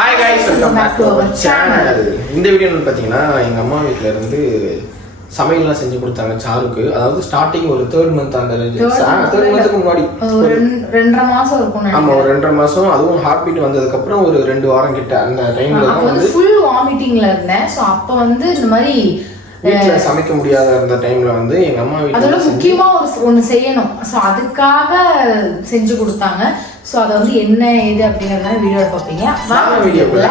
Hi guys welcome back to our. Channel இந்த video பார்த்தீங்கன்னா எங்கள் அம்மா வீட்டில் இருந்து சமையல்லாம் செஞ்சு கொடுத்தாங்க சாருக்கு. அதாவது ஸ்டார்டிங் ஒரு தேர்ட் மந்த் அந்த தேர்ட் மந்த்துக்கு முன்னாடி. ரெண்டரை மாசம் இருக்கும் ஆமா ஒரு ரெண்டரை மாசம். அதுவும் ஹார்ட் பீட் வந்ததுக்கப்புறம் ஒரு ரெண்டு வாரம் கிட்ட அந்த டைம்ல வந்து ஃபுல் வாமிட்டிங்ல இருந்தேன். சோ அப்ப வந்து இந்த மாதிரி வீட்டுல சமைக்க முடியாத அந்த டைம்ல வந்து எங்க அம்மா வீட்டுல முக்கியமா ஒரு ஒண்ணு செய்யணும். சோ அதுக்காக செஞ்சு கொடுத்தாங்க. சோ அது வந்து என்ன ஏது அப்படிங்கறத வீடியோல பாப்பீங்க வாங்க வீடியோக்குள்ள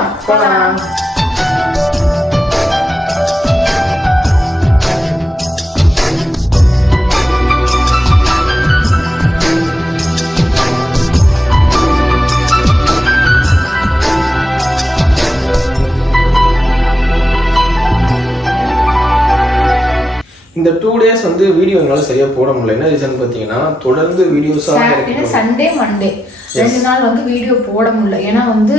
இந்த டூ டேஸ் வந்து வீடியோ எங்களால சரியா போட முடியல. என்ன ரீசன் பாத்தீங்கன்னா தொடர்ந்து வீடியோஸாக சண்டே மண்டே ரெண்டு நாள் வந்து வீடியோ போட முடியல. ஏன்னா வந்து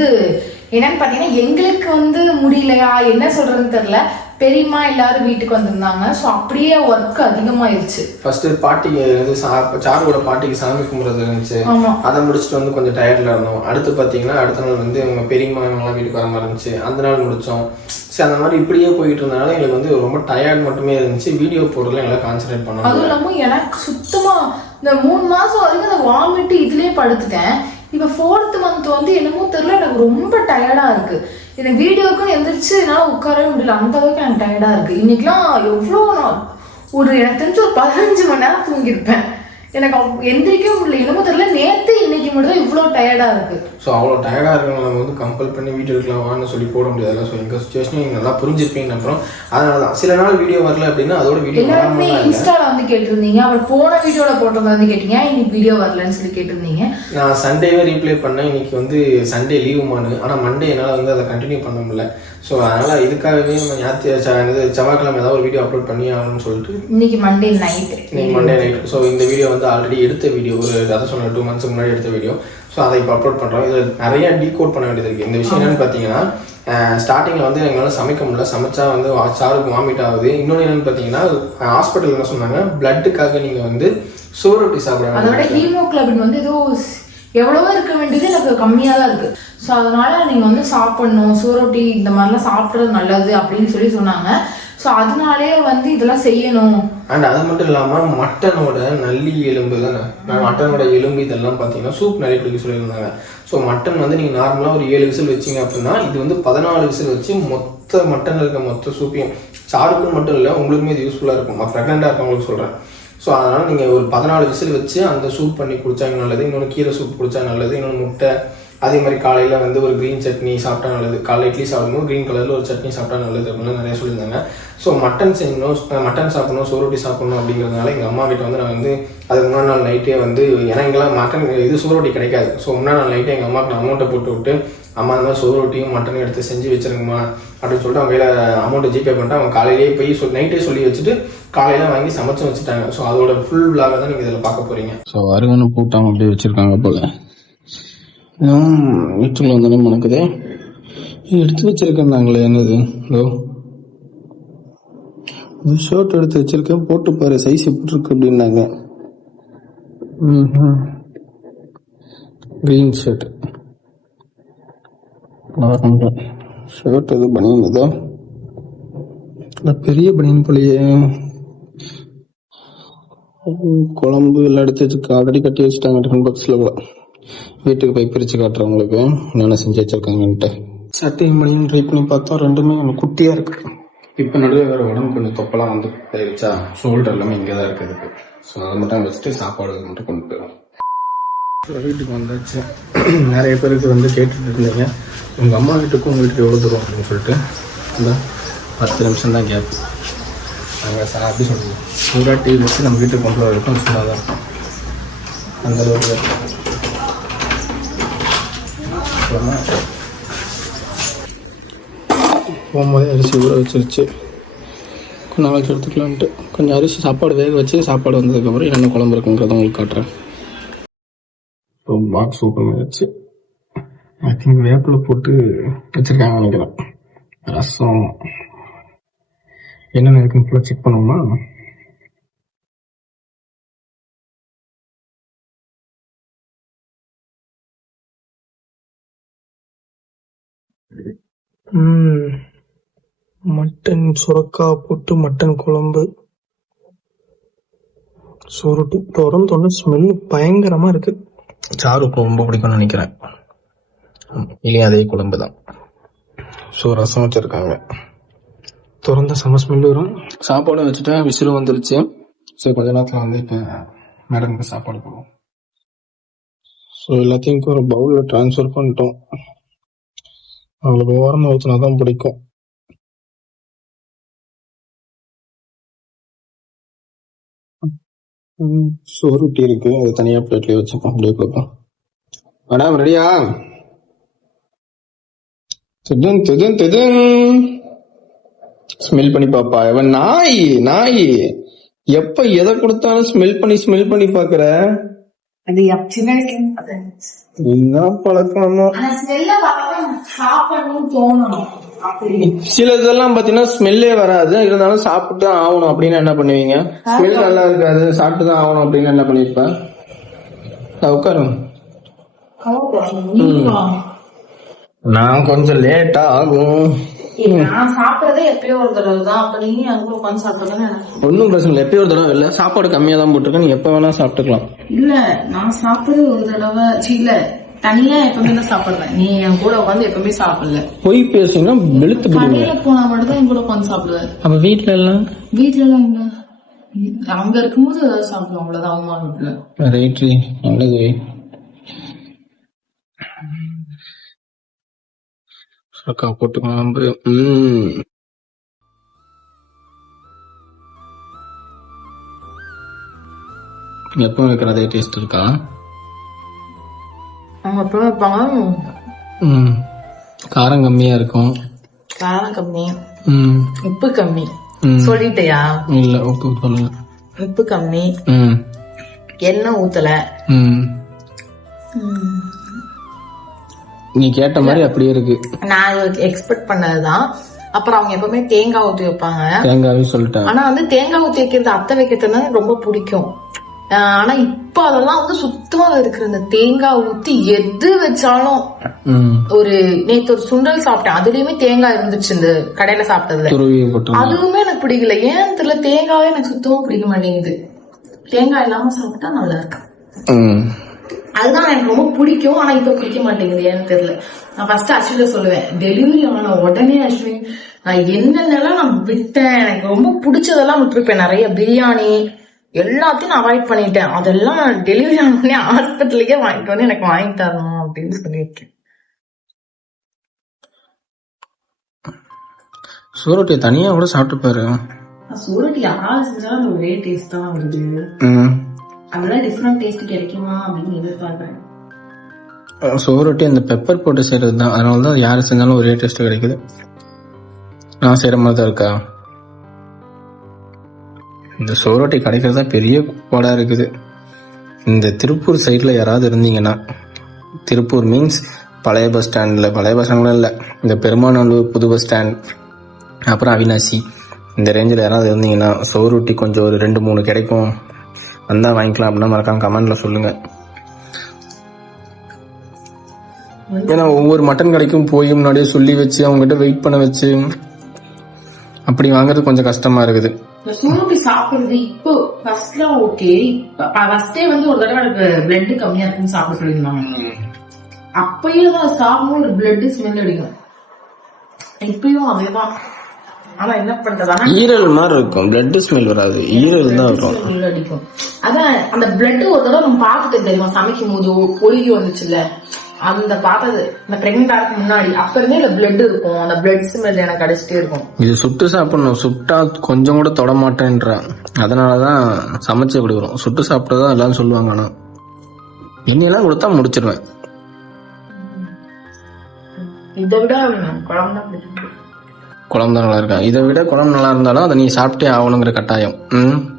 என்னன்னு பாத்தீங்கன்னா எங்களுக்கு வந்து முடியலையா? என்ன சொல்றதுன்னு தெரியல. பெரியம்மா எல்லாரும் வீட்டுக்கு வந்திருந்தாங்க. சோ அப்படியே ஒர்க் அதிகமாயிருச்சு. ஃபர்ஸ்ட் பாட்டிக்கு இது சா- சாருவோட பாட்டிக்கு சாமி கும்பிட்றது இருந்துச்சு. ஆமா. அதை முடிச்சுட்டு வந்து கொஞ்சம் டயர்டில் இருந்தோம். அடுத்து பார்த்தீங்கன்னா அடுத்த நாள் வந்து அவங்க பெரியம்மா இவங்கெல்லாம் வீட்டுக்கு வர மாதிரி இருந்துச்சு. அந்த நாள் முடித்தோம் சரி அந்த மாதிரி இப்படியே போயிட்டு இருந்தனால எங்களுக்கு வந்து ரொம்ப டயர்ட் மட்டுமே இருந்துச்சு. வீடியோ போடுறதுல எங்களால் கான்சன்ட்ரேட் பண்ண அதுவும் இல்லாம எனக்கு சுத்தமா இந்த மூணு மாசம் வரைக்கும் அந்த வாமிட்டு இதுலயே படுத்துட்டேன். இப்ப ஃபோர்த் மந்த் வந்து என்னமோ தெரியல எனக்கு ரொம்ப டயர்டா இருக்கு. எனக்கு வீடியோக்கும் எந்திரிச்சு என்னால் உட்காரவே முடியல. அந்த அளவுக்கு எனக்கு டயர்டாக இருக்குது இன்றைக்கெலாம் எவ்வளோ நாள்? ஒரு எனக்கு தெரிஞ்சு ஒரு பதினஞ்சு மணி நேரம் தூங்கியிருப்பேன். எனக்கு எந்திரிக்கவே முடியல. என்னமோ தெரியல. நேத்து இன்னைக்கு மட்டும் இவ்வளோ டயர்டா இருக்கு. ஸோ அவ்வளோ டயர்டாக இருக்கவங்க நம்ம வந்து கம்பல் பண்ணி வீடியோ வான்னு சொல்லி போட முடியாதுல்ல ஸோ எங்கள் சுச்சுவேஷனையும் நீங்கள் நல்லா புரிஞ்சிருப்பீங்க அப்புறம் அதனால தான் சில நாள் வீடியோ வரல அப்படின்னா அதோட வீடியோ எல்லாருமே இன்ஸ்டால வந்து கேட்டிருந்தீங்க. அப்புறம் போன வீடியோல போட்டதை வந்து கேட்டீங்க. இன்னைக்கு வீடியோ வரலன்னு சொல்லி கேட்டிருந்தீங்க? நான் சண்டேவே ரீப்ளே பண்ணேன். இன்னைக்கு வந்து சண்டே லீவுமானு ஆனால் மண்டே என்னால் வந்து அதை கண்டினியூ பண்ண முடியல. ஸோ அதனால் இதுக்காகவே நம்ம ஞாயிற்று இது செவ்வாய்க்கிழமை ஏதாவது ஒரு வீடியோ அப்லோட் பண்ணி ஆகணும்னு சொல்லிட்டு இன்னைக்கு மண்டே நைட் இன்னைக்கு மண்டே நைட் ஸோ இந்த வீடியோ வந்து ஆல்ரெடி எடுத்த வீடியோ ஒரு அதை சொன்ன டூ மந்த்ஸ் முன்னாடி எடுத்த வீடியோ ஸோ அதை இப்போ அப்லோட் பண்ணுறோம் இது நிறைய டீகோட் பண்ண வேண்டியது இருக்குது இந்த விஷயம் என்னன்னு பார்த்தீங்கன்னா ஸ்டார்டிங்கில் வந்து எங்களால் சமைக்க முடியல. சமைச்சா வந்து சாருக்கு வாமிட் ஆகுது. இன்னொன்று என்னன்னு பார்த்தீங்கன்னா ஹாஸ்பிட்டல் என்ன சொன்னாங்க பிளட்டுக்காக நீங்கள் வந்து சோரொட்டி சாப்பிட அதோட வேண்டாம் ஹீமோகுளோபின் வந்து ஏதோ எவ்வளவோ இருக்க வேண்டியது எனக்கு கம்மியாக தான் இருக்கு. ஸோ அதனால நீங்க வந்து சாப்பிடணும் சூரோட்டி இந்த மாதிரிலாம் சாப்பிட்றது நல்லது அப்படின்னு சொல்லி சொன்னாங்க. ஸோ அதனாலே வந்து இதெல்லாம் செய்யணும். அண்ட் அது மட்டும் இல்லாமல் மட்டனோட நல்லி எலும்பு தானே? மட்டனோட எலும்பு இதெல்லாம் பார்த்தீங்கன்னா சூப் நிறைய பிடிக்க சொல்லியிருந்தாங்க. ஸோ மட்டன் வந்து நீங்கள் நார்மலாக ஒரு ஏழு விசில் வச்சீங்க அப்படின்னா இது வந்து பதினாலு விசில் வச்சு மொத்த மட்டன் இருக்க மொத்த சூப்பையும் சாருக்கும் மட்டும் இல்லை உங்களுக்குமே இது யூஸ்ஃபுல்லாக இருக்கும். ப்ரெக்னெண்ட்டாக இருக்கவங்களுக்கு சொல்கிறேன் ஸோ அதனால் நீங்கள் ஒரு பதினாலு விசில் வச்சு அந்த சூப் பண்ணி குடித்தா நல்லது. இன்னொன்று கீரை சூப் குடித்தா நல்லது. இன்னொன்று முட்டை. அதே மாதிரி காலையில் வந்து ஒரு க்ரீன் சட்னி சாப்பிட்டா நல்லது. காலை இட்லி சாப்பிடும்போது க்ரீன் கலரில் ஒரு சட்னி சாப்பிட்டா நல்லது அப்படின்லாம் நிறைய சொல்லியிருந்தாங்க. ஸோ மட்டன் செய்யணும். மட்டன் சாப்பிடணும் சோரோட்டி சாப்பிடணும் அப்படிங்கிறதுனால எங்கள் அம்மா கிட்ட வந்து நான் வந்து அதுக்கு முன்னாடி நாள் நைட்டே வந்து ஏன்னா இங்கெல்லாம் மட்டன் இது சோரோட்டி கிடைக்காது. ஸோ முன்னாடி நாள் நைட்டே எங்கள் அம்மாவுக்கு நான் அமௌண்ட்டை போட்டு விட்டு அம்மா இந்த மாதிரி சோறு ரொட்டியும் மட்டனும் எடுத்து செஞ்சு வச்சிருங்கம்மா அப்படின்னு சொல்லிட்டு அவங்க கையில் அமௌண்ட்டை ஜிபே பண்ணிட்டு அவங்க காலையிலேயே போய் சொல்லி நைட்டே சொல்லி வச்சுட்டு காலையில் வாங்கி சமைச்சு வச்சுட்டாங்க. ஸோ அதோட ஃபுல் விளாக தான் நீங்கள் இதில் பார்க்க போகிறீங்க ஸோ அருகனு கூட்டம் அப்படியே வச்சுருக்காங்க போல். வீட்டுக்குள்ள வந்தாலும் மணக்குதே. எடுத்து வச்சிருக்கேன்னாங்களே என்னது? ஹலோ? ஷர்ட் எடுத்து வச்சிருக்கேன் போட்டு பாரு சைஸ் எப்படி இருக்கு அப்படின்னாங்க. க்ரீன் ஷர்ட் ஷர்ட் எது பனியன் இதோ பெரிய பனியன் போலயே குழம்பு எல்லாம் எடுத்து வச்சு ஆல்ரெடி கட்டி வச்சுட்டாங்க டிஃபன் பாக்ஸில் கூட. வீட்டுக்கு போய் பிரித்து காட்டுறவங்களுக்கு என்னென்ன செஞ்சு வச்சிருக்காங்கன்ட்டு. சட்டையும் மணியும் ட்ரை பண்ணி பார்த்தோம் ரெண்டுமே கொஞ்சம் குட்டியாக இருக்கு. இப்போ நடுவில் வேறு உடம்பு கொஞ்சம் தொப்பலாம் வந்து போயிருச்சா ஷோல்டர் எல்லாமே இங்கே தான் இருக்குது ஸோ அதை மட்டும் வச்சுட்டு சாப்பாடு மட்டும் கொண்டு போயிடும் வீட்டுக்கு வந்தாச்சு. நிறைய பேருக்கு வந்து கேட்டுட்டு இருந்தீங்க. உங்கள் அம்மா வீட்டுக்கும் உங்கள் வீட்டுக்கு எவ்வளோ தூரம் அப்படின்னு சொல்லிட்டு. இந்த பத்து நிமிஷம் தான் கேப் நாங்கள் சா அப்படி சொல்லுவோம். பூரா டீ வச்சு நம்ம வீட்டுக்கு கொண்டு வர வரைக்கும் சும்மா தான் இருக்கும் அந்த அளவுக்கு. அப்புறமா போகும்போதே அரிசி ஊற வச்சிருச்சு. கொஞ்ச நாளைக்கு எடுத்துக்கலான்ட்டு கொஞ்சம் அரிசி சாப்பாடு வேக வச்சு சாப்பாடு வந்ததுக்கப்புறம் என்னென்ன குழம்பு இருக்குங்கிறத உங்களுக்கு காட்டுறேன். பாக்ஸ் ஓப்பன் பண்ணிடுச்சு ஐ திங்க் வேப்பில போட்டு வச்சிருக்காங்க நினைக்கிறேன். ரசம். என்னென்ன இருக்குன்னு ஃபுல்லாக செக் பண்ணோம்னா மட்டன் சுரக்கா போட்டு மட்டன் குழம்பு. சுருட்டு. தொடர்ந்து ஒன்று ஸ்மெல் பயங்கரமா இருக்கு. சாருக்கு ரொம்ப பிடிக்கும்னு நினைக்கிறேன். இல்லையா அதே குழம்பு தான். ஸோ ரசம் வச்சிருக்காங்க. திறந்த செம ஸ்மெல் வரும். சாப்பாடு வச்சுட்டேன் விசிறு வந்துருச்சு. ஸோ கொஞ்ச நேரத்தில் வந்து இப்போ மேடம்க்கு சாப்பாடு போடுவோம். ஸோ எல்லாத்தையும் ஒரு பவுலில் ட்ரான்ஸ்ஃபர் பண்ணிட்டோம். அவளுக்கு ஓரமாக ஊற்றினா தான் பிடிக்கும். சோறுட்டி இருக்கு. அது தனியாக பிளேட்லேயே வச்சுப்போம். அப்படியே கொடுப்போம். மேடம் ரெடியா துதுன் துதுன் துதுன் ஸ்மெல் பண்ணி பாப்பா. இவன் நாய் நாய். எப்ப எதை கொடுத்தாலும் ஸ்மெல் பண்ணி ஸ்மெல் பண்ணி பாக்குற அது. என்ன பழக்கமா? சில இதெல்லாம் பாத்தீங்கன்னா ஸ்மெல்லே வராது. இருந்தாலும் சாப்பிட்டு தான் ஆகணும் அப்படின்னு என்ன பண்ணுவீங்க? ஸ்மெல் நல்லா இருக்காது. சாப்பிட்டு தான் ஆகணும் அப்படின்னு என்ன பண்ணிருப்ப உட்காரும் நான் கொஞ்சம் லேட்டா ஆகும். எப்பயோ ஒன்றும் பிரச்சனை இல்லை. எப்பயும் ஒரு தடவை இல்லை. சாப்பாடு கம்மியா தான் போட்டிருக்கேன். நீ எப்ப வேணா சாப்பிட்டுக்கலாம். இல்ல நான் சாப்பிடுறது ஒரு தடவை. இல்ல தனியா எப்பவுமே தான் சாப்பிடுறேன் நீ என் கூட உட்காந்து எப்பவுமே சாப்பிடல. பொய் பேசுங்கன்னா வெளுத்து கடையில போனா மட்டும் தான் என் கூட உட்காந்து சாப்பிடுவேன். அப்ப வீட்ல எல்லாம்? வீட்டுல எல்லாம் எங்க? அங்க இருக்கும்போது ஏதாவது சாப்பிடுவோம். அவ்வளவுதான் அம்மா வீட்டுல ரைட்ரி நல்லது. சக்கா போட்டு குழம்பு ம். எப்போ வைக்கிற அதே டேஸ்ட் இருக்கா? அவங்க எப்பவும் வைப்பாங்க ம். காரம் கம்மியா இருக்கும். காரம் கம்மி. ம். உப்பு கம்மி. ம். சொல்லிட்டயா? இல்ல உப்பு சொல்லுங்க உப்பு கம்மி. ம். எண்ணெய் ஊத்தல. ம். நீ கேட்ட மாதிரி அப்படியே இருக்கு. நான் எக்ஸ்பெக்ட் பண்ணதுதான். அப்புறம் அவங்க எப்பவுமே தேங்காய் ஊத்தி வைப்பாங்க. தேங்காவே சொல்லிட்டேன் ஆனா வந்து தேங்காய் ஊத்தி வைக்கிறது அத்தை வைக்கிறது தான் ரொம்ப பிடிக்கும். ஆனா இப்ப அதெல்லாம் வந்து சுத்தமா இருக்கிற இந்த தேங்காய் ஊத்தி எது வச்சாலும் ஒரு நேத்து ஒரு சுண்டல் சாப்பிட்டேன். அதுலயுமே தேங்காய் இருந்துச்சு இந்த கடையில சாப்பிட்டதுல. அதுவுமே எனக்கு பிடிக்கல. ஏன் தெரியல தேங்காவே எனக்கு சுத்தமா பிடிக்க மாட்டேங்குது. தேங்காய் இல்லாம சாப்பிட்டா நல்லா இருக்கு? அதுதான் எனக்கு ரொம்ப பிடிக்கும். ஆனா இப்ப பிடிக்க மாட்டேங்குது. ஏன்னு தெரியல. நான் ஃபர்ஸ்ட் அஸ்வின சொல்லுவேன் டெலிவரி ஆன உடனே அஸ்வின் நான் என்னென்னலாம் நான் விட்டேன் எனக்கு ரொம்ப பிடிச்சதெல்லாம் விட்டுருப்பேன். நிறைய பிரியாணி எல்லாத்தையும் நான் அவாய்ட் பண்ணிட்டேன். அதெல்லாம் டெலிவரி ஆன உடனே ஹாஸ்பிட்டலுக்கே வாங்கிட்டு வந்து எனக்கு வாங்கி தரணும் அப்படின்னு சொல்லியிருக்கேன். சூரட்டியை தனியா கூட சாப்பிட்டு பாரு. சூரட்டி யாராவது செஞ்சாலும் அது ஒரே டேஸ்ட் தான் வருது. ம். அதெல்லாம் டிஃப்ரெண்ட் டேஸ்ட் கிடைக்குமா அப்படின்னு எதிர்பார்க்கறேன். சோறுட்டி அந்த பெப்பர் போட்டு செய்கிறது தான். அதனால தான் யார் செஞ்சாலும் ஒரே டேஸ்ட் கிடைக்குது. நான் செய்கிற மாதிரி தான் இருக்கா? இந்த சோறுட்டி கிடைக்கிறது தான் பெரிய கோடாக இருக்குது. இந்த திருப்பூர் சைடில் யாராவது இருந்தீங்கன்னா திருப்பூர் மீன்ஸ் பழைய பஸ் ஸ்டாண்டில் பழைய பஸ் ஸ்டாண்ட்லாம் இல்லை. இந்த பெருமாநல்லூர் புது பஸ் ஸ்டாண்ட் அப்புறம் அவினாசி இந்த ரேஞ்சில் யாராவது இருந்தீங்கன்னா சோறுட்டி கொஞ்சம் ஒரு ரெண்டு மூணு கிடைக்கும். வந்தால் வாங்கிக்கலாம் அப்படின்னா மறக்காம கமெண்டில் சொல்லுங்கள் ஏன்னா ஒவ்வொரு மட்டன் கடைக்கும் போய் முன்னாடியே சொல்லி வச்சு அவங்ககிட்ட வெயிட் பண்ண வச்சு அப்படி வாங்குறது கொஞ்சம் கஷ்டமா இருக்குது. சூரட்டி சாப்பிடுறது இப்போ ஃபர்ஸ்ட்லாம் ஓகே ஃபர்ஸ்டே வந்து ஒரு தடவை எனக்கு பிளட் கம்மியா இருக்குன்னு சாப்பிட சொல்லியிருந்தாங்க. அப்பயும் தான் சாப்பிடும் ஒரு பிளட் ஸ்மெல் அடிக்கும். இப்பயும் அதேதான். ஆனா என்ன பண்றது? ஈரல் மாதிரி இருக்கும். பிளட் ஸ்மெல் வராது. ஈரல் தான் வரும். smell அடிக்கும். அதான் அந்த பிளட் ஒரு தடவை நம்ம பார்த்துட்டேன் தெரியுமா? சமைக்கும் போது ஒழுகி வந்துச்சுல்ல. அந்த பார்த்தது இந்த பிரெக்னெண்டா இருக்கு முன்னாடி அப்ப இருந்தே இல்ல பிளட் இருக்கும். அந்த பிளட் ஸ்மெல் எனக்கு அடிச்சுட்டே இருக்கும். இது சுட்டு சாப்பிடணும். சுட்டா கொஞ்சம் கூட தொட மாட்டேன்றேன் அதனாலதான் சமைச்சு வரும். சுட்டு சாப்பிட்டதான் எல்லாரும் சொல்லுவாங்க ஆனா. எண்ணெயெல்லாம் கொடுத்தா முடிச்சிருவேன். இதை விட குழம்பு தான் பிடிக்கும். குழம்பு தான் நல்லா இருக்கா இதை விட குழம்பு நல்லா இருந்தாலும் அதை நீ சாப்பிட்டே ஆகணுங்கிற கட்டாயம். ம்?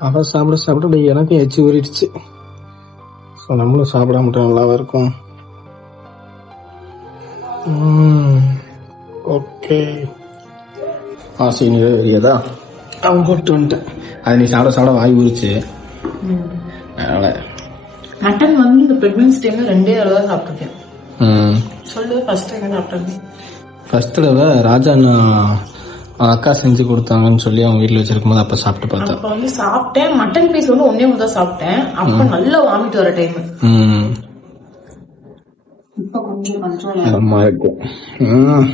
அவ சாப்பிட சாப்பிட அப்படியே எனக்கும் எச்சு ஊறிடுச்சு. ஸோ நம்மளும் சாப்பிட மட்டும் நல்லாவா இருக்கும்? ஓகே. ஆசை நிறைவேறியதா அவன் போட்டு வந்துட்டேன். அது நீ சாப்பிட சாப்பிட வாய் ஊறிச்சு. அதனால. மட்டன் வந்து இந்த பிரெக்னன்சி டைம்ல ரெண்டே தடவை தான் சாப்பிட்டுருக்கேன். ம். சொல்லு ஃபர்ஸ்ட் என்ன சாப்பிட்டது? ஃபர்ஸ்ட் தடவை ராஜா அண்ணா அக்கா செஞ்சு கொடுத்தாங்கன்னு சொல்லி அவங்க வீட்டில் வச்சிருக்கும் போது அப்போ சாப்பிட்டு பார்த்தேன் அப்ப வந்து சாப்பிட்டேன். மட்டன் பீஸ் வந்து ஒன்னே ஒன்று தான் சாப்பிட்டேன். அப்ப நல்லா வாமிட் வர டைம் இப்ப கொஞ்சம் கண்ட்ரோல் இருக்கும்.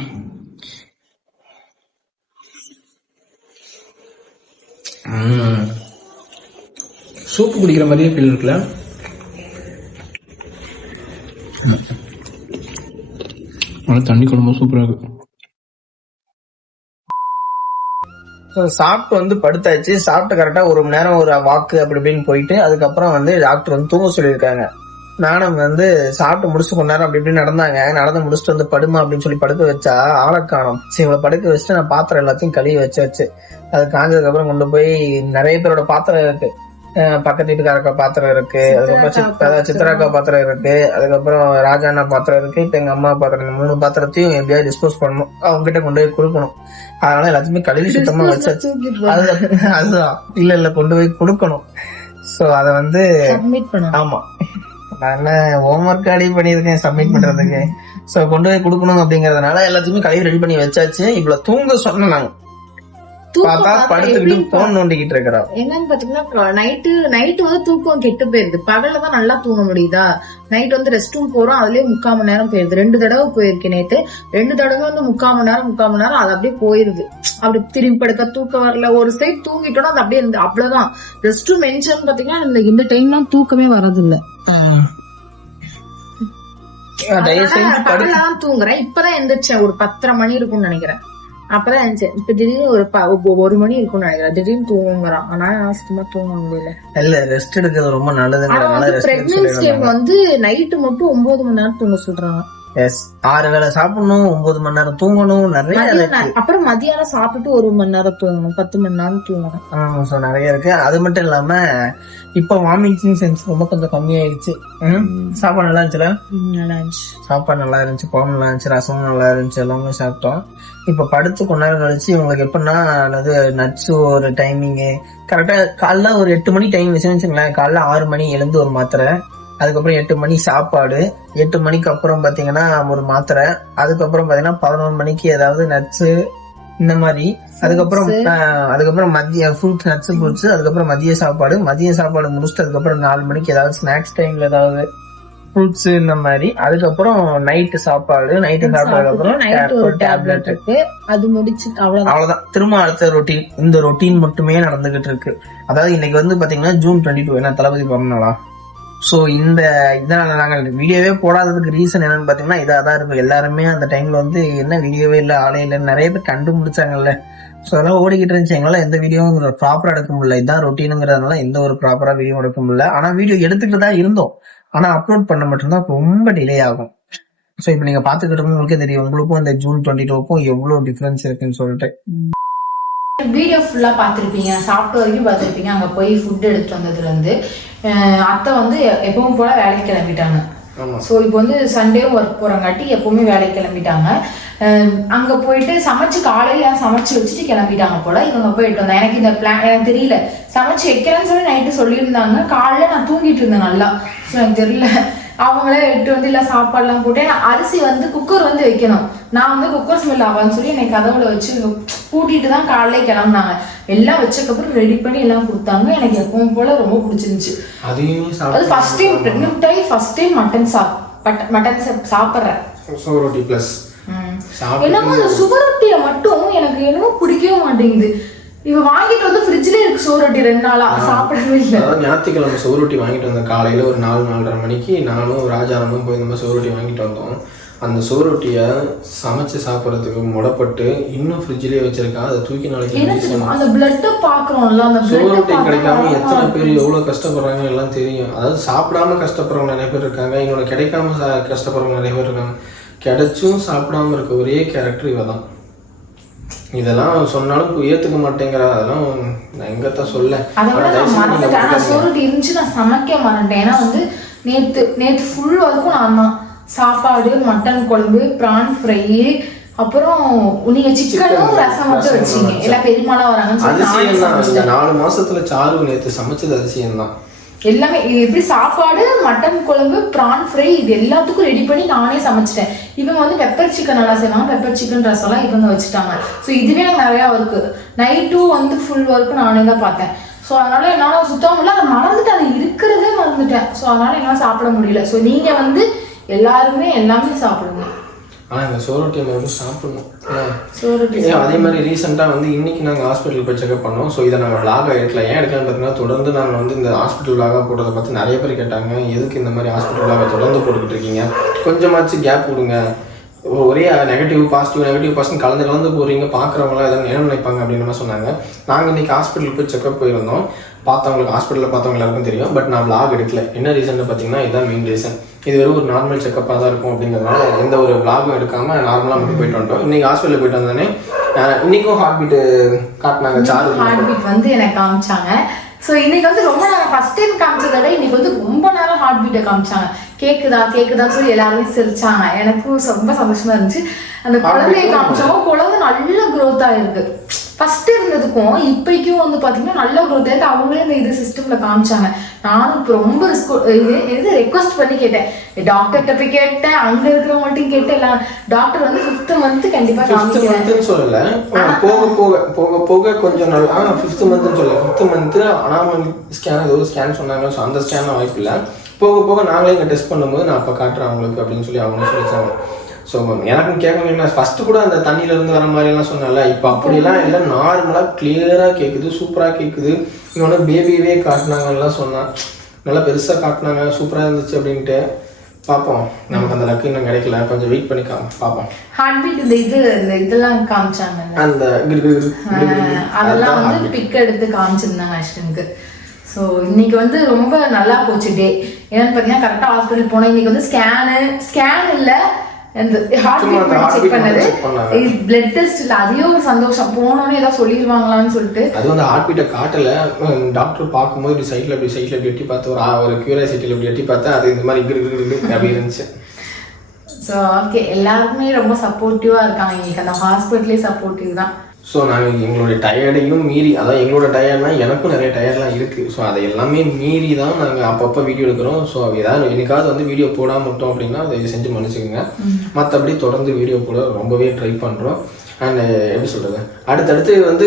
சூப்பு குடிக்கிற மாதிரியே ஃபீல் இருக்குல்ல? ம். ஆனா தண்ணி குழம்பு சூப்பரா இருக்கு. சாப்பிட்டு வந்து படுத்தாச்சு. சாப்பிட்டு கரெக்டா ஒரு மணி நேரம் ஒரு வாக்கு அப்படி இப்படின்னு போயிட்டு அதுக்கப்புறம் வந்து டாக்டர் வந்து தூங்க சொல்லியிருக்காங்க. நானும் வந்து சாப்பிட்டு முடிச்சு கொஞ்ச நேரம் அப்படி இப்படி நடந்தாங்க. நடந்து முடிச்சுட்டு வந்து படுமா அப்படின்னு சொல்லி படுக்க வச்சா ஆளை காணோம். சரி இவங்களை படுக்க வச்சுட்டு நான் பாத்திரம் எல்லாத்தையும் கழுவி வச்சாச்சு. அது காஞ்சதுக்கு அப்புறம் கொண்டு போய் நிறைய பேரோட பாத்திரம் இருக்கு. பக்கத்து வீட்டுக்காரக்கா பாத்திரம் இருக்கு. அதுக்கப்புறம் சித்ராக்கா பாத்திரம் இருக்கு. அதுக்கப்புறம் ராஜாண்ணா பாத்திரம் இருக்கு. இப்ப எங்க அம்மா பாத்திரம் இந்த மூணு பாத்திரத்தையும் எப்படியாவது டிஸ்போஸ் பண்ணணும். அவங்க கிட்ட கொண்டு போய் கொடுக்கணும். அதனால எல்லாத்தையுமே கழுவி சுத்தமா வச்சாச்சு. அது அதுதான். இல்ல இல்ல கொண்டு போய் கொடுக்கணும். சோ அத வந்து ஆமா. நான் என்ன ஹோம்ஒர்க் ரெடி பண்ணியிருக்கேன் சப்மிட் பண்றதுக்கு. சோ கொண்டு போய் கொடுக்கணும் அப்படிங்கறதுனால எல்லாத்தையுமே கழுவி ரெடி பண்ணி வச்சாச்சு. இவ்வளவு தூங்க சொன்னேன் நான். பார்த்தா படுத்துக்கிட்டு போன் நோண்டிக்கிட்டு இருக்கிறா. என்னன்னு பாத்தீங்கன்னா நைட்டு நைட்டு வந்து தூக்கம் கெட்டு போயிருது. பகல்ல தான் நல்லா தூங்க முடியுதா? நைட் வந்து ரெஸ்ட் ரூம் போறோம் அதுலயே முக்கால் மணி நேரம் போயிருது. ரெண்டு தடவை போயிருக்கு நேத்து. ரெண்டு தடவை வந்து முக்கால் மணி நேரம் முக்கால் மணி நேரம் அது அப்படியே போயிருது. அப்படி திரும்பி படுக்க தூக்கம் வரல. ஒரு சைடு தூங்கிட்டோம்னா அது அப்படியே இருந்து அவ்வளவுதான். ரெஸ்ட் ரூம் மென்ஷன் பாத்தீங்கன்னா இந்த இந்த டைம்லாம் தூக்கமே வரது இல்ல தயவு செஞ்சு படு பகல்ல தான் தூங்குறேன். இப்பதான் எந்திரிச்சேன். ஒரு பத்தரை மணி இருக்கும்னு நினைக்கிறேன். அப்பதான் எந்திரிச்சேன் இப்ப திடீர்னு ஒரு ஒரு மணி இருக்கும்னு நினைக்கிறேன். திடீர்னு தூங்குறான் ஆனா சுத்தமா தூங்க முடியல. இல்ல ரெஸ்ட் எடுக்கிறது ரொம்ப நல்லதுங்கிறதுனால வந்து ரெஸ்ட் பிரெக்னன்சி டைம் வந்து நைட்டு மட்டும் ஒன்பது மணி நேரம் தூங்க சொல்றாங்க. எஸ் ஆறு வேளை சாப்பிடணும் ஒன்பது மணி நேரம் தூங்கணும் நிறைய அப்புறம் மதியானம் சாப்பிட்டு ஒரு மணி நேரம் தூங்கணும். பத்து மணி நேரம் தூங்கணும். ஸோ நிறைய இருக்கு. அது மட்டும் இல்லாம இப்போ வாமிட்டிங் சென்ஸ் ரொம்ப கொஞ்சம் கம்மியாயிடுச்சு. ம்? சாப்பாடு நல்லா இருந்துச்சுல? நல்லா இருந்துச்சு. சாப்பாடு நல்லா இருந்துச்சு குழம்பு நல்லா இருந்துச்சு ரசம் நல்லா இருந்துச்சு எல்லாமே சாப்பிட்டோம். இப்போ படுத்து கொஞ்ச நேரம் கழிச்சு உங்களுக்கு எப்படின்னா அது நட்ஸ் ஒரு டைமிங்கு கரெக்டா காலைல ஒரு எட்டு மணி டைம் வச்சுன்னு வச்சுங்களேன். காலைல ஆறு மணி எழுந்து ஒரு மாத்திரை. அதுக்கப்புறம் எட்டு மணி சாப்பாடு. எட்டு மணிக்கு அப்புறம் பாத்தீங்கன்னா ஒரு மாத்திரை. அதுக்கப்புறம் பாத்தீங்கன்னா பதினொரு மணிக்கு ஏதாவது நட்ஸ் இந்த மாதிரி. அதுக்கப்புறம் அதுக்கப்புறம் மதிய ஃப்ரூட்ஸ் நட்ஸ் ஃப்ரூட்ஸ் அதுக்கப்புறம் மதிய சாப்பாடு. மதிய சாப்பாடு முடிச்சுட்டு அதுக்கப்புறம் நாலு மணிக்கு ஏதாவது ஸ்நாக்ஸ் டைம்ல ஏதாவது ஃப்ரூட்ஸ் இந்த மாதிரி. அதுக்கப்புறம் நைட்டு சாப்பாடு நைட்டு சாப்பாடு அப்புறம் நைட் ஒரு டேப்லெட் இருக்கு. அது முடிச்சு அவ்வளவுதான். அவ்வளவுதான். திரும்ப அடுத்த ரொட்டீன் இந்த ரொட்டீன் மட்டுமே நடந்துகிட்டு இருக்கு. அதாவது இன்னைக்கு வந்து பாத்தீங்கன்னா ஜூன் டுவெண்ட்டி டூ என்ன தளபதி பிறந்தநாளா? ஸோ இந்த இதனால நாங்கள் வீடியோவே போடாததுக்கு ரீசன் என்னன்னு பாத்தீங்கன்னா இதாக தான் இருக்கும் எல்லாருமே அந்த டைம்ல வந்து என்ன வீடியோவே இல்லை ஆளே இல்லை நிறைய பேர் கண்டுபிடிச்சாங்கல்ல. ஸோ அதெல்லாம் ஓடிக்கிட்டு இருந்துச்சு. எங்களால் எந்த வீடியோவும் ப்ராப்பராக எடுக்க முடியல. இதான் ரொட்டீனுங்கிறதுனால எந்த ஒரு ப்ராப்பரா வீடியோ எடுக்க முடியல. ஆனா வீடியோ எடுத்துக்கிட்டு தான் இருந்தோம். ஆனா அப்லோட் பண்ண மட்டும்தான் ரொம்ப டிலே ஆகும். ஸோ இப்போ நீங்க பாத்துக்கிட்டு உங்களுக்கே தெரியும் உங்களுக்கும் இந்த ஜூன் டுவெண்ட்டி டூக்கும் எவ்வளவு டிஃபரன்ஸ் இருக்குன்னு சொல்லிட்டு. வீடியோ ஃபுல்லா பார்த்திருப்பீங்க சாப்பிட்ட வரைக்கும் பார்த்திருப்பீங்க அங்க போய் ஃபுட் எடுத்துட்டு வந்ததுல இருந்து அஹ் அத்தை வந்து எப்பவும் போல வேலைக்கு கிளம்பிட்டாங்க. ஆமா. ஸோ இப்போ வந்து சண்டேவும் ஒர்க் போறங்காட்டி எப்பவுமே வேலைக்கு கிளம்பிட்டாங்க. அங்க போயிட்டு சமைச்சு காலையில சமைச்சு வச்சுட்டு கிளம்பிட்டாங்க போல இவங்க போயிட்டு வந்தாங்க எனக்கு இந்த பிளான் எனக்கு தெரியல. சமைச்சு வைக்கிறேன்னு சொல்லி நைட்டு சொல்லியிருந்தாங்க. காலையில நான் தூங்கிட்டு இருந்தேன் நல்லா. ஸோ எனக்கு தெரியல. அவங்களே எட்டு வந்து இல்லை சாப்பாடுலாம் போட்டு அரிசி வந்து குக்கர் வந்து வைக்கணும். நான் வந்து குக்கர் ஸ்மெல் ஆவான்னு சொல்லி என்னை கதவுல வச்சு பூட்டிட்டு தான் காலையில கிளம்புனாங்க. எல்லாம் வச்சக்கப்புறம் ரெடி பண்ணி எல்லாம் கொடுத்தாங்க. எனக்கு எப்பவும் போல ரொம்ப பிடிச்சிருந்துச்சு. அது ஃபர்ஸ்ட் டைம் பிரெக்னென்ட் ஆகி first time mutton chop mutton chop சாப்பிட்றேன். என்னமோ அந்த சுவரொட்டியை மட்டும் எனக்கு என்னமோ பிடிக்கவே மாட்டேங்குது. இவ வாங்கிட்டு வந்து ஃப்ரிட்ஜ்ல இருக்கு சோரொட்டி ரெண்டு நாளா சாப்பிடவே இல்லை. அதாவது ஞாயிற்றுக்கிழமை சோறுட்டி வாங்கிட்டு வந்தோம். காலையில ஒரு நாலு நாலரை மணிக்கு நானும் ராஜாரமும் போய் இந்த மாதிரி சோறுட்டி வாங்கிட்டு வந்தோம். அந்த சோறுட்டியை சமைச்சு சாப்பிட்றதுக்கு முடப்பட்டு இன்னும் ஃப்ரிட்ஜ்லயே வச்சிருக்கா. அதை தூக்கி நாளைக்கு அந்த பிளட்ட பாக்குறோம்ல அந்த சோறுட்டி கிடைக்காம எத்தனை பேர் எவ்வளவு கஷ்டப்படுறாங்க எல்லாம் தெரியும். அதாவது சாப்பிடாம கஷ்டப்படுறவங்க நிறைய பேர் இருக்காங்க. இன்னொன்று கிடைக்காம கஷ்டப்படுறவங்க நிறைய பேர் இருக்காங்க. கிடைச்சும் சாப்பிடாம இருக்க ஒரே கேரக்டர் இவ தான் இதெல்லாம் சொன்னாலும் ஏத்துக்க மாட்டேங்கிறா அதெல்லாம் நான் எங்கத்தான் சொல்ல. சோறுட்டி இருந்துச்சு நான் சமைக்க மறந்துட்டேன் ஏன்னா வந்து நேத்து நேத்து ஃபுல் வரைக்கும் நான் தான். சாப்பாடு மட்டன் குழம்பு பிரான் ஃப்ரை அப்புறம் நீங்க சிக்கனும் ரசம் மட்டும் வச்சீங்க. எல்லாம் பெரியமாலாம் வராங்கன்னு சொல்லி நாலு மாசத்துல சாரு நேத்து சமைச்சது அதிசயம் தான் எல்லாமே எப்படி சாப்பாடு மட்டன் குழம்பு ப்ரான் ஃப்ரை இது எல்லாத்துக்கும் ரெடி பண்ணி நானே சமைச்சிட்டேன். இவங்க வந்து பெப்பர் சிக்கன் நல்லா செய்வாங்க. பெப்பர் சிக்கன் ரசம்லாம் இவங்க வச்சுட்டாங்க. ஸோ இதுவே எனக்கு நிறையா ஒர்க்கு நைட்டும் வந்து ஃபுல் ஒர்க்கு நானே தான் பார்த்தேன். ஸோ அதனால என்னால் சுத்தம் இல்லை அதை மறந்துட்டேன் அது இருக்கிறதே மறந்துட்டேன். ஸோ அதனால என்னால் சாப்பிட முடியல. ஸோ நீங்கள் வந்து எல்லாருமே எல்லாமே சாப்பிடுங்க. ஆனா இந்த சோரோட்டி வந்து சாப்பிடணும். அதே மாதிரி ரீசெண்டாக வந்து இன்னைக்கு நாங்கள் ஹாஸ்பிட்டல் போய் செக்அப் பண்ணோம். ஸோ இதை நாங்கள் vlog எடுக்கல. ஏன் எடுக்கலாம்னு பார்த்தீங்கன்னா தொடர்ந்து நாங்கள் வந்து இந்த ஹாஸ்பிட்டல் vlog போடுறத பார்த்து நிறைய பேர் கேட்டாங்க. எதுக்கு இந்த மாதிரி ஹாஸ்பிட்டல் vlog தொடர்ந்து போட்டுக்கிட்டு இருக்கீங்க? கொஞ்சமாச்சு கேப் விடுங்க ஒரே நெகட்டிவ் பாசிட்டிவ் நெகட்டிவ் பர்சன் கலந்து கலந்து போறீங்க. பார்க்குறவங்களாம் எதாவது என்ன நினைப்பாங்க அப்படின்னு மாதிரி சொன்னாங்க. நாங்கள் இன்னைக்கு ஹாஸ்பிட்டல் போய் செக்அப் போயிருந்தோம். பார்த்தவங்களுக்கு ஹாஸ்பிட்டலில் பார்த்தவங்க எல்லாருக்கும் தெரியும். பட் நான் vlog எடுக்கல. என்ன ரீசன் பார்த்தீங்கன்னா இதுதான் மெயின் ரீசன் இது வெறும் ஒரு நார்மல் செக்கப்பாக தான் இருக்கும் அப்படிங்கிறதுனால எந்த ஒரு vlog-ம் எடுக்காம நார்மலாக மட்டும் போயிட்டு வந்துட்டோம் இன்னைக்கு ஹாஸ்பிட்டல் போயிட்டு வந்தோடனே அஹ், இன்னைக்கும் ஹார்ட் பீட்டு காட்டினாங்க சார்ஜ் ஹார்ட் பீட் வந்து எனக்கு காமிச்சாங்க. ஸோ இன்னைக்கு வந்து ரொம்ப நேரம் ஃபர்ஸ்ட் டைம் காமிச்சதை விட இன்னைக்கு வந்து ரொம்ப நேரம் ஹார்ட் பீட்டை காமிச்சாங்க. கேக்குதா கேக்குதா சொல்லி எல்லாருமே சிரிச்சாங்க. எனக்கும் ரொம்ப சந்தோஷமா இருந்துச்சு. அந்த குழந்தைய காமிச்சவங்க குழந்தை நல்ல growth ஆயிருக்கு ஃபர்ஸ்ட் இருந்ததுக்கும் இப்போக்கும் வந்து பாத்தீங்கன்னா நல்ல growth ஆயிருக்கு அவங்களே இந்த இது சிஸ்டம்ல காமிச்சாங்க. நானும் இப்போ ரொம்ப இது ரெக்வஸ்ட் பண்ணி கேட்டேன். டாக்டர்கிட்ட போய் கேட்டேன். அங்க இருக்கிறவங்கள்ட்டையும் கேட்டேன். எல்லாம் டாக்டர் வந்து ஃபிஃப்த் மந்த் கண்டிப்பா காமிக்கிறேன் சொல்லல. போக போக போக போக கொஞ்சம் நல்லா ஃபிஃப்த் மந்த்னு சொல்லல. ஃபிஃப்த் மந்த் அனாமல் ஸ்கேன் ஏதோ ஸ்கேன் சொன்னாங்க. ஸோ அந்த ஸ்கேன் வாய்ப்பு இல்லை. போக போக நாங்களே இங்கே டெஸ்ட் பண்ணும்போது நான் அப்போ காட்டுறேன் அவங்களுக்கு அப்படின்னு சொல்லி அவங்க சொல்லிச்சாங்க. ஸோ எனக்கும் கேட்க வேணும் ஃபர்ஸ்ட் கூட அந்த தண்ணியில இருந்து வர மாதிரி எல்லாம் சொன்னல இப்போ அப்படிலாம் இல்லை நார்மலாக கிளியரா கேட்குது சூப்பரா கேட்குது இன்னொன்று பேபியவே காட்டினாங்கலாம் சொன்னான் நல்லா பெருசா காட்டினாங்க சூப்பரா இருந்துச்சு அப்படின்ட்டு. பார்ப்போம் நமக்கு அந்த லக்கு இன்னும் கிடைக்கல. கொஞ்சம் வெயிட் பண்ணி பார்ப்போம் ஹார்ட் பீட் இந்த இது இந்த இதெல்லாம் காமிச்சாங்க அந்த. அதெல்லாம் வந்து பிக் எடுத்து காமிச்சிருந்தாங்க அஸ்வினுக்கு ஸோ இன்னைக்கு வந்து ரொம்ப நல்லா போச்சு டே என்னன்னு பார்த்தீங்கன்னா கரெக்டாக ஹாஸ்பிட்டல் போனேன் இன்னைக்கு வந்து ஸ்கேனு ஸ்கேன் இல்லை இந்த ஹார்ட் பீட் செக் பண்ணது. பிளட் டெஸ்ட் இல்லை அதையே ஒரு சந்தோஷம். போனோன்னே ஏதாவது சொல்லிடுவாங்களான்னு சொல்லிட்டு. அது வந்து ஹார்ட் பீட்டை காட்டல டாக்டர் பார்க்கும்போது இப்படி சைட்ல இப்படி சைட்ல இப்படி எட்டி பார்த்து ஒரு ஒரு கியூரியாசிட்டியில் இப்படி எட்டி பார்த்தா அது இந்த மாதிரி கிடு அப்படி இருந்துச்சு. ஸோ ஓகே எல்லாருக்குமே ரொம்ப சப்போர்ட்டிவாக இருக்காங்க. இன்னைக்கு அந்த ஹாஸ்பிட்டலே சப்போர்ட்டிவ் தான். ஸோ நாங்கள் எங்களுடைய டயர்டையும் மீறி அதான் எங்களோட டயர்ட்னா எனக்கும் நிறைய டயர்ட்லாம் இருக்குது ஸோ அதை எல்லாமே மீறி தான் நாங்கள் அப்பப்போ வீடியோ எடுக்கிறோம். ஸோ ஏதாவது என்னைக்காவது வந்து வீடியோ போடாம விட்டோம் அப்படின்னா அதை செஞ்சு மன்னிச்சுக்கோங்க. மற்றபடி தொடர்ந்து வீடியோ போட ரொம்பவே ட்ரை பண்ணுறோம் அண்ட் எப்படி சொல்கிறது அடுத்தடுத்து வந்து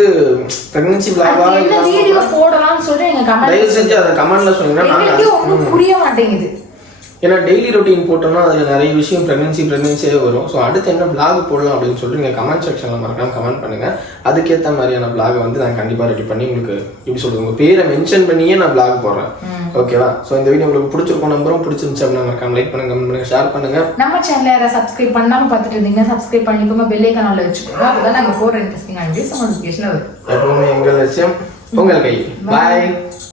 ப்ரெக்னன்சி பிளாகா வீடியோ போடலாம்னு கமெண்ட் தயவு செஞ்சு அதை கமெண்ட்ல சொன்னீங்கன்னா புரிய மாட்டேங்குது. ஏன்னா டெய்லி ரொட்டீன் போட்டோம்னா அதில் நிறைய விஷயம் ப்ரெக்னன்சி ப்ரெக்னன்சியே வரும். ஸோ அடுத்து என்ன vlog போடலாம் அப்படின்னு சொல்லிட்டு நீங்கள் கமெண்ட் செக்ஷனில் மறக்காம கமெண்ட் பண்ணுங்கள் அதுக்கேற்ற மாதிரியான vlog வந்து நான் கண்டிப்பாக ரெடி பண்ணி உங்களுக்கு எப்படி சொல்றது உங்கள் பேரை மென்ஷன் பண்ணியே நான் vlog போடுறேன். ஓகேவா ஸோ இந்த வீடியோ உங்களுக்கு பிடிச்சிருக்கும் நம்பரும் பிடிச்சிருந்துச்சு அப்படின்னா மறக்காம லைக் பண்ணுங்க கமெண்ட் பண்ணுங்க ஷேர் பண்ணுங்க. நம்ம சேனலை யாராவது சப்ஸ்கிரைப் பண்ணாம பார்த்துட்டு இருந்தீங்கன்னா சப்ஸ்கிரைப் பண்ணிக்கோங்க. பெல்லை கனால வச்சுக்கோங்க. அப்பதான் நாங்க போற இன்ட்ரெஸ்டிங் வீடியோஸ் நோட்டிஃபிகேஷன் வரும். எப்பவுமே எங்கள் லட்சியம்? உங்கள் கை பாய்